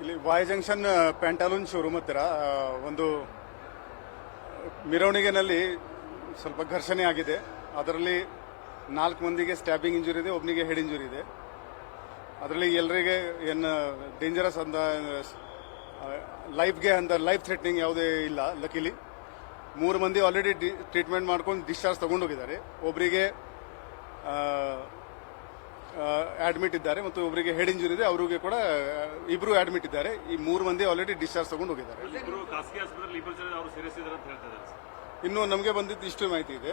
ಇಲ್ಲಿ ಬಾಯ್ junction ಪ್ಯಾಂಟಾಲೂನ್ showroom ಹತ್ತಿರ ಒಂದು ಮೆರವಣಿಗೆನಲ್ಲಿ ಸ್ವಲ್ಪ ಘರ್ಷಣೆ ಆಗಿದೆ ಅದರಲ್ಲಿ ನಾಲ್ಕು ಮಂದಿಗೆ ಸ್ಟ್ಯಾಬಿಂಗ್ ಇಂಜುರಿ ಇದೆ ಒಬ್ಬನಿಗೆ ಹೆಡ್ ಇಂಜುರಿ ಇದೆ ಅದರಲ್ಲಿ ಎಲ್ಲರಿಗೆ ಏನು ಡೇಂಜರಸ್ ಅಂತ ಲೈಫ್ಗೆ ಅಂತ ಲೈಫ್ ಥ್ರೆಟ್ನಿಂಗ್ ಯಾವುದೇ ಇಲ್ಲ ಲಕ್ಕಿಲಿ ಮೂರು ಮಂದಿ ಆಲ್ರೆಡಿ ಟ್ರೀಟ್ಮೆಂಟ್ ಮಾಡ್ಕೊಂಡು ಡಿಸ್ಚಾರ್ಜ್ ತಗೊಂಡೋಗಿದ್ದಾರೆ ಒಬ್ಬರಿಗೆ ಅಡ್ಮಿಟ್ ಇದ್ದಾರೆ ಮತ್ತು ಒಬ್ಬರಿಗೆ ಹೆಡ್ ಇಂಜುರಿ ಇದೆ ಅವರಿಗೆ ಕೂಡ ಇಬ್ರು ಅಡ್ಮಿಟ್ ಇದ್ದಾರೆ ಈ ಮೂರು ಮಂದಿ ಆಲ್ರೆಡಿ ಡಿಸ್ಚಾರ್ಜ್ ತಗೊಂಡು ಹೋಗಿದ್ದಾರೆ ಇನ್ನು ನಮಗೆ ಬಂದಿದ್ದು ಇಷ್ಟು ಮಾಹಿತಿ ಇದೆ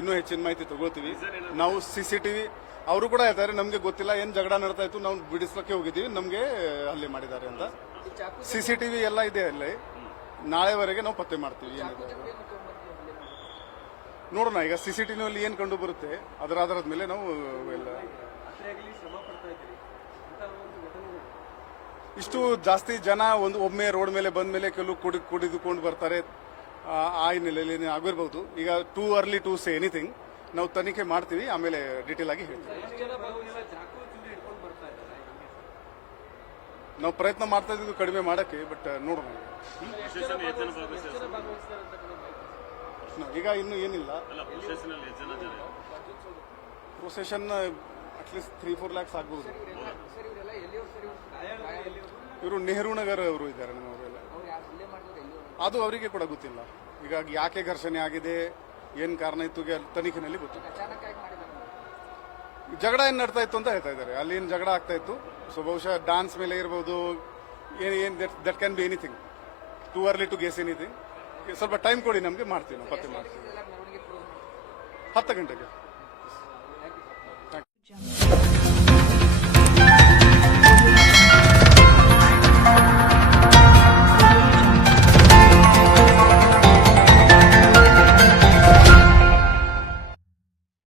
ಇನ್ನೂ ಹೆಚ್ಚಿನ ಮಾಹಿತಿ ತಗೊಳ್ತೀವಿ ನಾವು ಸಿಸಿ ಟಿವಿ ಅವರು ಕೂಡ ಇದ್ದಾರೆ ನಮಗೆ ಗೊತ್ತಿಲ್ಲ ಏನು ಜಗಳ ನಡ್ತಾ ಇತ್ತು ನಾವು ಬಿಡಿಸ್ಲಕ್ಕೆ ಹೋಗಿದ್ದೀವಿ ನಮಗೆ ಅಲ್ಲಿ ಮಾಡಿದ್ದಾರೆ ಅಂತ ಸಿಸಿ ಟಿವಿ ಎಲ್ಲ ಇದೆ ಅಲ್ಲಿ ನಾಳೆವರೆಗೆ ನಾವು ಪತ್ತೆ ಮಾಡ್ತೀವಿ ಏನಿದೆ ನೋಡೋಣ ಈಗ ಸಿ ಸಿ ಟಿವಿನಲ್ಲಿ ಏನು ಕಂಡು ಬರುತ್ತೆ ಅದರ ಆಧಾರದ ಮೇಲೆ ನಾವು ಎಲ್ಲ ಇಷ್ಟು ಜಾಸ್ತಿ ಜನ ಒಂದು ಒಮ್ಮೆ ರೋಡ್ ಮೇಲೆ ಬಂದ ಮೇಲೆ ಕೆಲವು ಕುಡಿ ಕುಡಿದುಕೊಂಡು ಬರ್ತಾರೆ ಆ ಹಿನ್ನೆಲೆಯಲ್ಲಿ ಆಗಿರ್ಬೋದು ಈಗ too early to say anything ನಾವು ತನಿಖೆ ಮಾಡ್ತೀವಿ ಆಮೇಲೆ ಡೀಟೇಲ್ ಆಗಿ ಹೇಳ್ತೀವಿ ನಾವು ಪ್ರಯತ್ನ ಮಾಡ್ತಾ ಇದ್ದೀವಿ ಕಡಿಮೆ ಮಾಡೋಕ್ಕೆ ಬಟ್ ನೋಡೋಣ ಈಗ ಇನ್ನು ಏನಿಲ್ಲ procession at least three four lakhs ಆಗ್ಬೋದು ಇವರು ನೆಹರು ನಗರ್ ಅವರು ಇದ್ದಾರೆ ನಮ್ಮವರೆಲ್ಲ ಅದು ಅವರಿಗೆ ಕೂಡ ಗೊತ್ತಿಲ್ಲ ಈಗ ಯಾಕೆ ಘರ್ಷಣೆ ಆಗಿದೆ ಏನು ಕಾರಣ ಇತ್ತು ತನಿಖೆನಲ್ಲಿ ಗೊತ್ತಿಲ್ಲ ಜಗಳ ಏನು ನಡ್ತಾ ಇತ್ತು ಅಂತ ಹೇಳ್ತಾ ಇದ್ದಾರೆ ಅಲ್ಲಿ ಏನು ಜಗಳ ಆಗ್ತಾ ಇತ್ತು ಸೊ ಬಹುಶಃ ಡಾನ್ಸ್ ಮೇಲೆ ಇರ್ಬೋದು ಏನ್ ಏನು that can be anything too early to guess anything ಸ್ವಲ್ಪ ಟೈಮ್ ಕೊಡಿ ನಮಗೆ ಮಾಡ್ತೀವಿ ನಾವು ಪತ್ತೆ ಮಾಡ್ತೀವಿ ಹತ್ತು ಗಂಟೆಗೆ